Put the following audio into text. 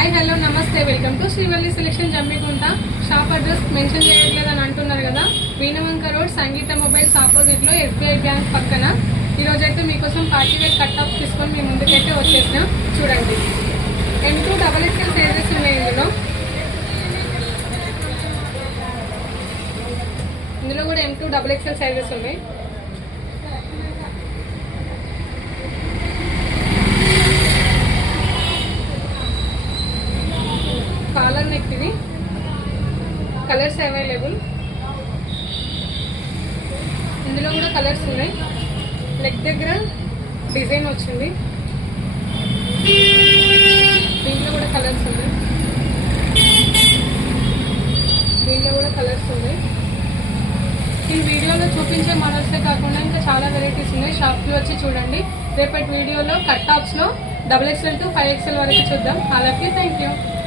Hi hello నమస్తే welcome to Srivalli selection Jammikunta. Shop address mention చేయట్లేదని అంటున్నారు కదా. వీణవంక రోడ్ సంగీత మొబైల్స్ ఆపోజిట్ లో ఎస్బీఐ బ్యాంక్ పక్కన. ఈ రోజైతే మీకోసం పార్టీ వేర్ కట్ ఆఫ్ తీసుకొని మీ ముందుకైతే వచ్చేసినా. చూడండి, M2 XXL సైజెస్ ఉన్నాయి. ఇందులో కూడా M2 XXL సైజెస్ ఉన్నాయి. కాలర్ నెక్ ఇది, కలర్స్ అవైలబుల్. ఇందులో కూడా కలర్స్ ఉన్నాయి. నెక్ దగ్గర డిజైన్ వచ్చింది. దీంట్లో కూడా కలర్స్ ఉన్నాయి. దీంట్లో కూడా కలర్స్ ఉన్నాయి. ఈ వీడియోలో చూపించే మోడల్సే కాకుండా ఇంకా చాలా వెరైటీస్ ఉన్నాయి. షాప్కి వచ్చి చూడండి. రేపటి వీడియోలో కట్ టాప్స్ లో XXL to 5XL వరకు చూద్దాం. అలాగే థ్యాంక్ యూ.